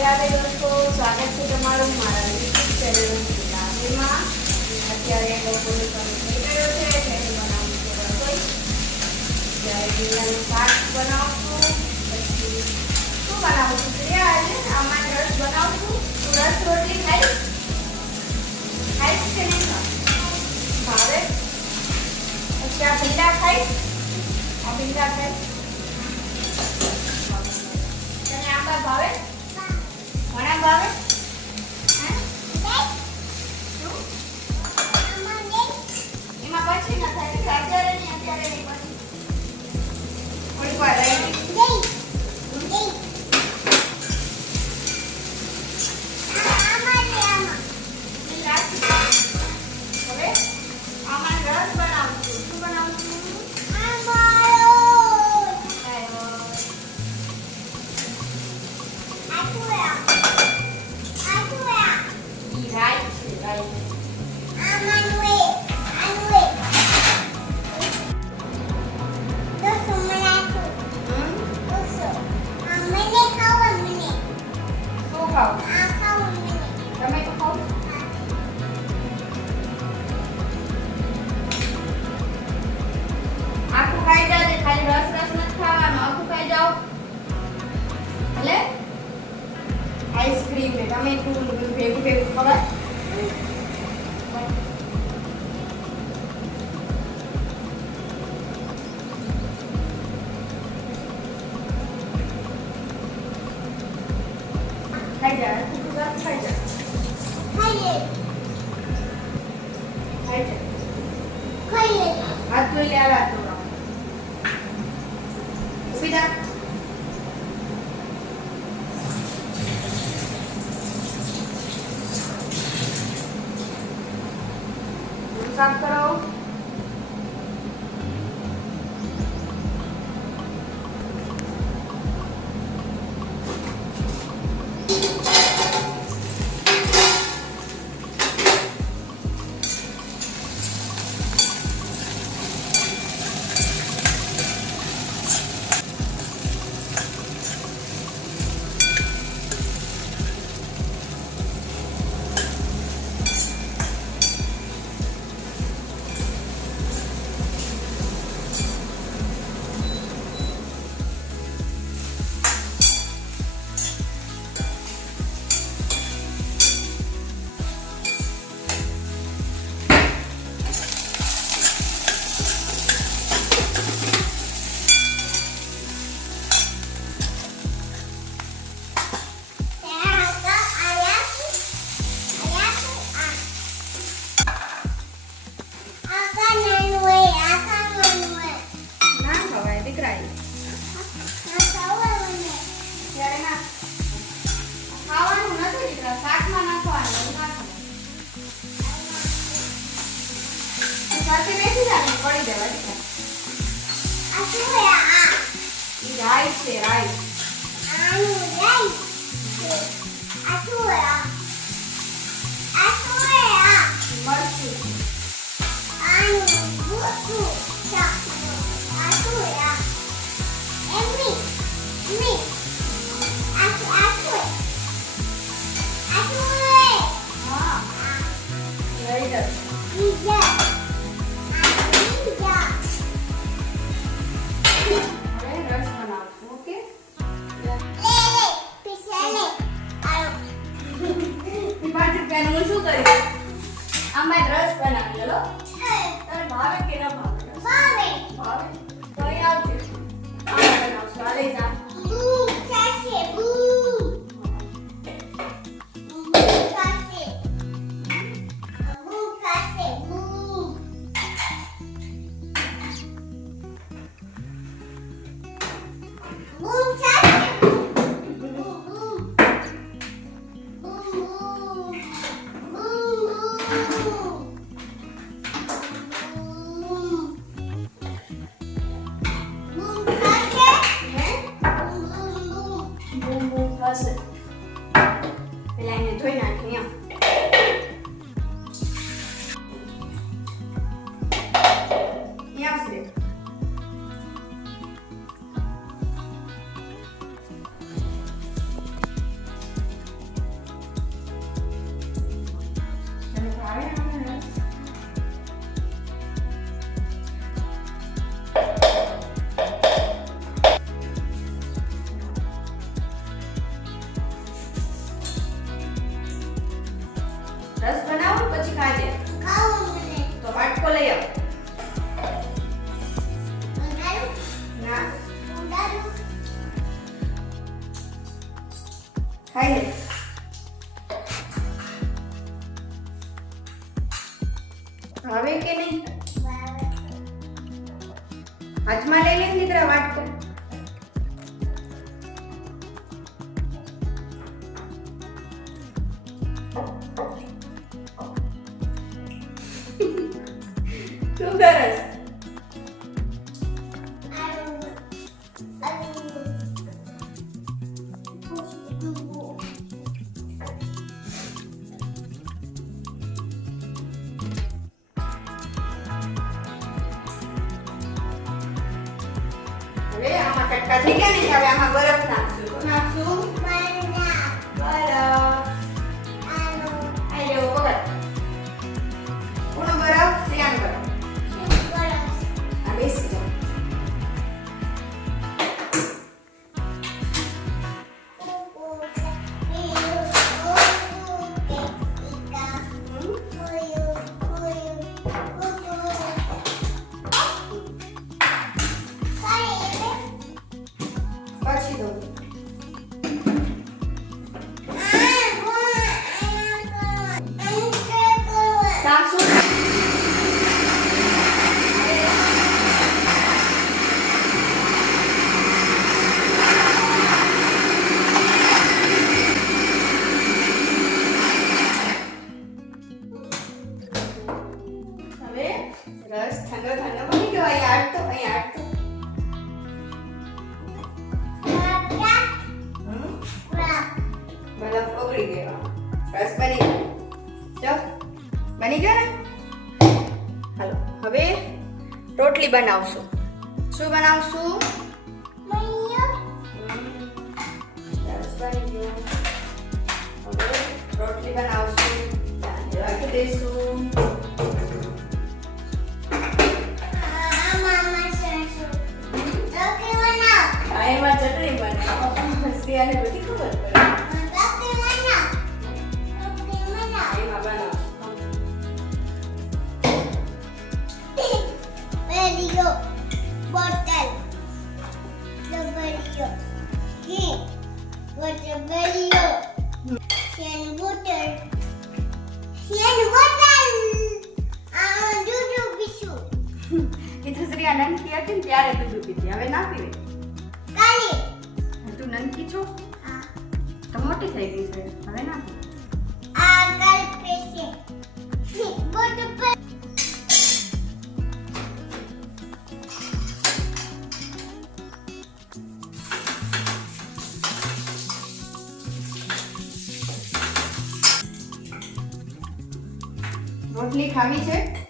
રાધે દોસ્તો સ્વાગત છે તમારું મારા યુટ્યુબ ચેનલ રાધેમાં અત્યારે બપોરનો સમય થઈ ગયો છે, એટલે બનાવું છે રસોઈ. જ્યારે જીરાનું શાક બનાવું છું, પછી શું બનાવું છું? પ્રિયા, આજે આમાં રસ બનાવું છું. તું રસ રોટલી ખાઈશ? ખાઈશ કે નહીં ભાવે? પછી આ ભીંડા ખાઈશ? આ ભીંડા ખાઈશ? તને આંબા ભાવે? ઘણા ભાવે? એમાં પછી ના tidak? Terus. સાથે બેસી જા ને પડી જવા દીકરા ઈ રાઈ છે રાઈ મરચું. હા. લઈ જા હવે Two feathers. Okay, I'm going to cut it again I'm going to put it બસ બની ગયું. બની ગયો ને? હાલો હવે રોટલી બનાવશું. શું બનાવશું? રોટલી બનાવશું. રાખી દઈશું. ચટણી બનાવો. બધી ખબર પડે. રોટલી ખાવી છે.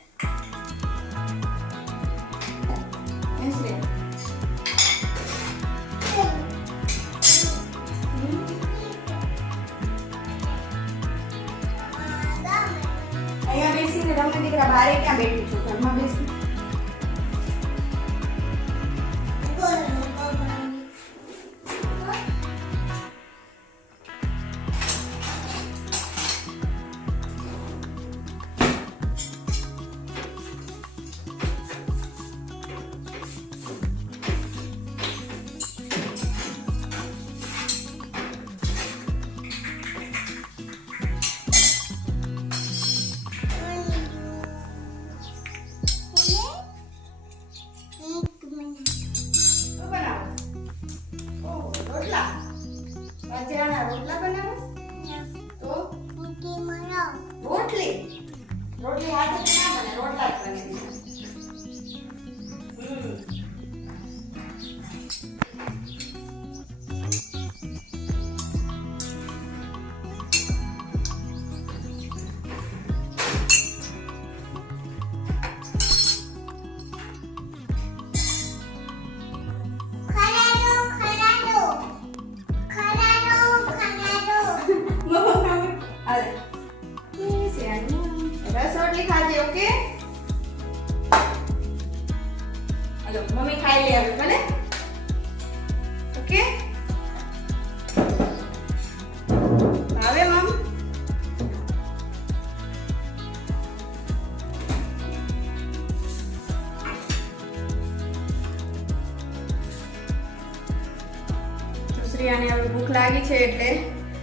સુશ્રિયાને હવે ભૂખ લાગી છે એટલે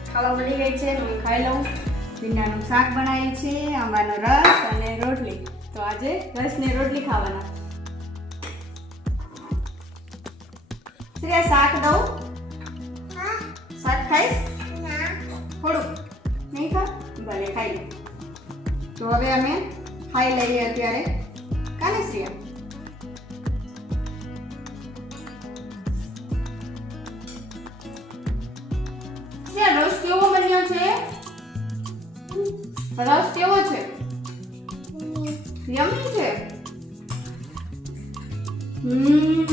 ખાવા મળી ગઈ છે તો ખાઈ લઉં. ભીંડાનું શાક બનાવી છે આંબાનો રસ અને રોટલી. તો આજે રસ રોટલી ખાવાના. શાક દઉં? શાક ખાઈશ? થોડું નહીં ખા ભલે, ખાઈ તો હવે અમે ખાઈ લઈએ અત્યારે. કાલે શ્રેયા? રસ કેવો છે? યમી છે? હમ.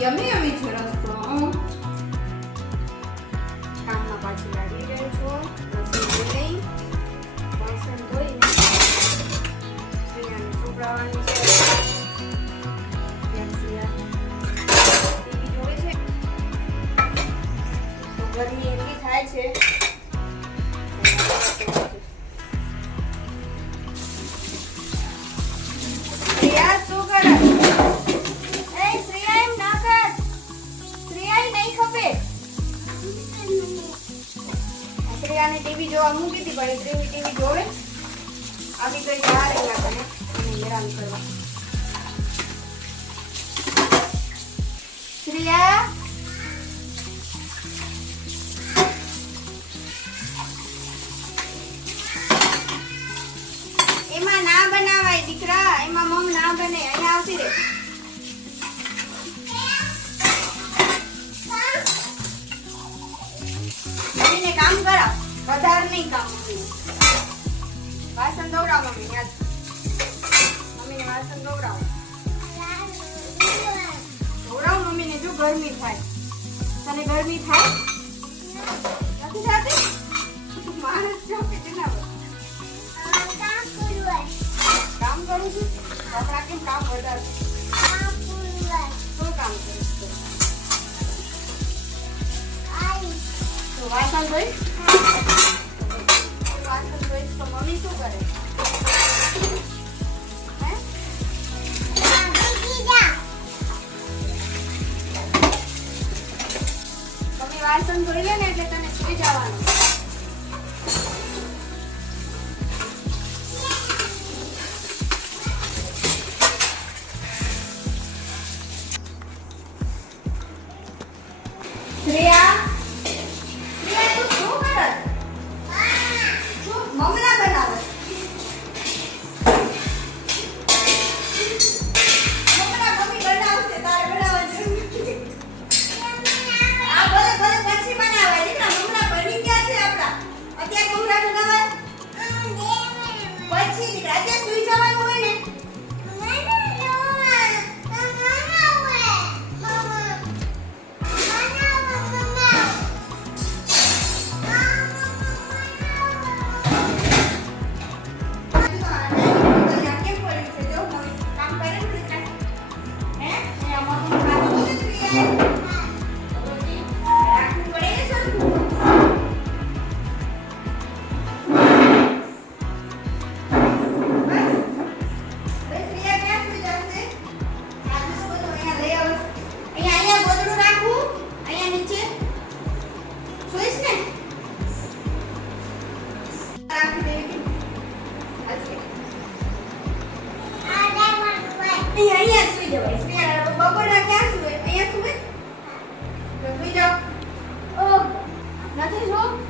યમી યમી. શ્રેયાને ટીવી જોવા મૂકી હતી, પણ ટીવી ટીવી જોવે. આવી તો યાર એના એને હેરાન કરવા. શ્રેયા? એમાં ના બનાવાય દીકરા, એમાં મમ ના બને, અહીંયા આવતી રે કામ કરાવ. વધારે નહીં કામ વાસણ ધોવડાવ મમ્મી યાદ. મમ્મીને વાસણ ધોવડાવ. ધોવડાવ મમ્મીને જો ગરમી થાય. તને ગરમી થાય? નથી થતી? માણસ છો કે તેના પર? કામ કરું છું? કપડા કેમ કામ વધારે તો વાસણ ધોઈશ વાસણ તો મમ્મી શું કરે વાસણ ધોઈ લે ને એટલે તને સુઈ જવાનું. અહીંયા અહીંયા સુઈ જવાય સ્નેહા બપોરના ક્યાં સુવે અહીંયા સુવે તો સુઈ જાઓ નથી શું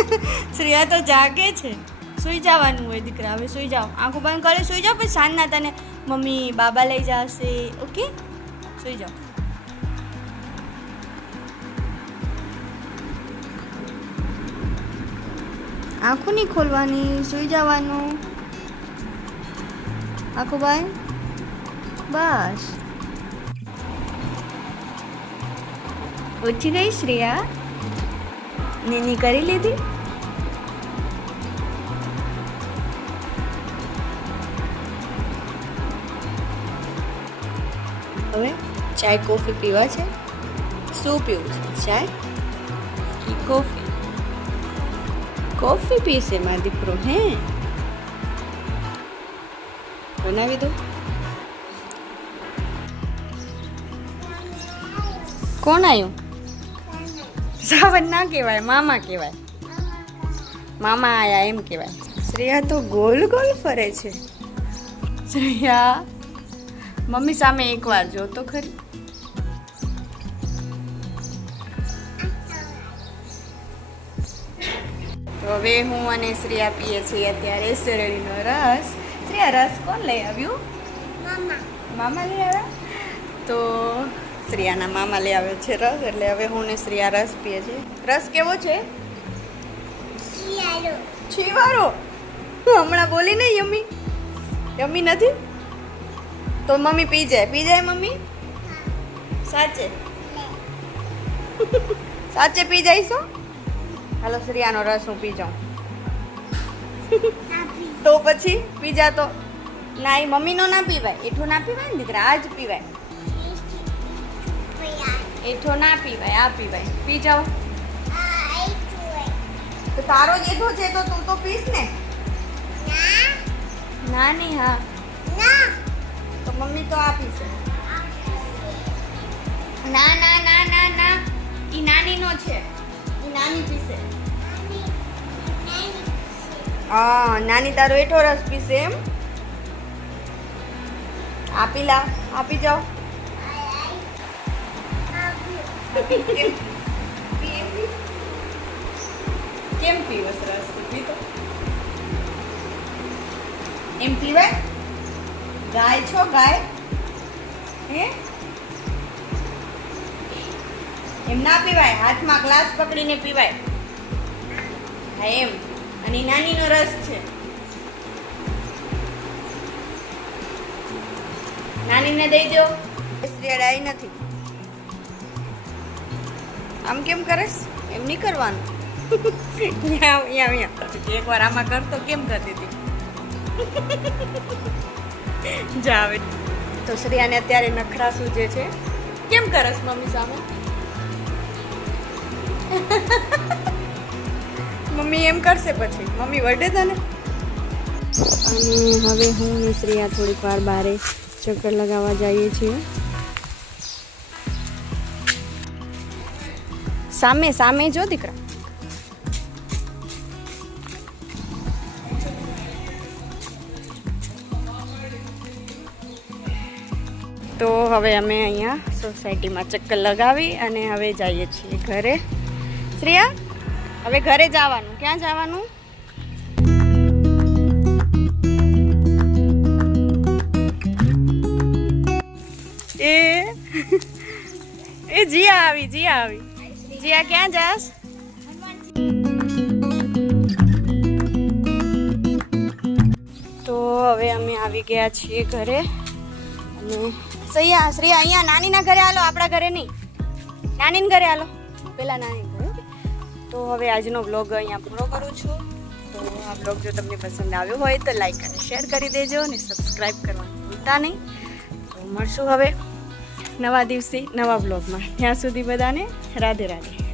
શ્રેયા તો જાગે છે. સુઈ જવાનું હોય દીકરા, હવે સુઈ જાઓ. આંખો બંધ કરે સુઈ જાઓ, પછી સાંજના તને મમ્મી, બાબા લઈ જશે. ઓકે? સુઈ જાઓ. આંખો નહીં ખોલવાની, સુઈ જવાનું. આખો ભાઈ બસ. ઓછી ગઈ શ્રેયા? નીની કરી લીધી? હવે ચાય કોફી પીવા છે. શું પીવું છે? ચાય? કે કોફી. કોફી પીશે મારા દીકરો હે? બનાવી દો કોણ આવ્યું સાવન ના કહેવાય મામા કહેવાય. મામા આયા એમ કહેવાય. શ્રેયા તો ગોલ ગોલ ફરે છે. શ્રેયા મમ્મી સામે એકવાર જો તો ખરી. તો હવે હું અને શ્રેયા પીએ છીએ અત્યારે શેરડીનો રસ. શ્રેયા રસ કોણ લઈ આવ્યું? મામા. મામા લઈ આવ્યા? તો શ્રેયાના મામા લઈ આવ્યો છે રસ એટલે હવે હું ને શ્રેયા રસ પીએ છીએ. રસ કેવો છે? છીવારો હમણાં બોલી ને યમ્મી યમી નથી? તો મમ્મી પી જાય. પી જાય મમ્મી? સાચે? સાચે પી જઈશો હાલો શ્રિયાનો રસ હું પી જાઉં. તો પછી પી જા તો. ના એ મમ્મીનો ના પીવાય. એઠું ના પીવાય ને દીકરા? આજ પીવાય. એઠો ના પીવાય આ પીવાય. પી જાઓ. તો તારો જ એઠો છે તો તું તો પીશ ને? ના. ના નહીં હા. ના. તો મમ્મી તો આ પીશે ના ના ના ના ના. ઈ નાનીનો છે. ઈ નાની પીશે. હા નાની તારો એઠો રસ પીશે એમ. આપી લા આપી જાઓ. કેમ કેમ પીવસ રસ પી તો. એમ પીવાય ગાય છો ગાય? હે? એમ ના પીવાય, હાથમાં ગ્લાસ પકડીને પીવાય. હા, એમ. અને નાનીનો રસ છે. નાનીને દઈ દો રેડાઈ નથી. આમ કેમ કરસ? એમ નહીં કરવાનું. એકવાર આમાં કરતો કેમ કરતી હતી? જાવે તો શ્રેયાને અત્યારે નખરા સૂજે છે, કેમ કરસ મમ્મી સામે? મમ્મી એમ કરશે પછી. મમ્મી વડે તને? અને હવે હું ને શ્રેયા થોડીક વાર બારે ચક્કર લગાવવા જઈએ છીએ. સામે સામે જો દીકરા. તો હવે અમે અહીંયા સોસાયટીમાં ચક્કર લગાવી અને હવે જઈએ છીએ ઘરે. શ્રેયા, હવે ઘરે જવાનું. ક્યાં જવાનું? એ એ જીયા આવી જીયા આવી. જીયા, ક્યાં જાસ તો હવે અમે આવી ગયા છીએ ઘરે. અને સૈયા, શ્રેયા, અહીંયા નાનીના ઘરે હાલો, આપણા ઘરે નહીં. નાનીના ઘરે હાલો. પેલા નાની તો હવે આજનો બ્લોગ અહીંયા પૂરો કરું છું. તો આ બ્લોગ જો તમને પસંદ આવ્યો હોય તો લાઈક અને શેર કરી દેજો અને સબસ્ક્રાઈબ કરવાનું ભૂલતા નહીં. તો મળશું હવે. નવા દિવસે નવા બ્લોગમાં ત્યાં સુધી બધાને રાધે રાધે.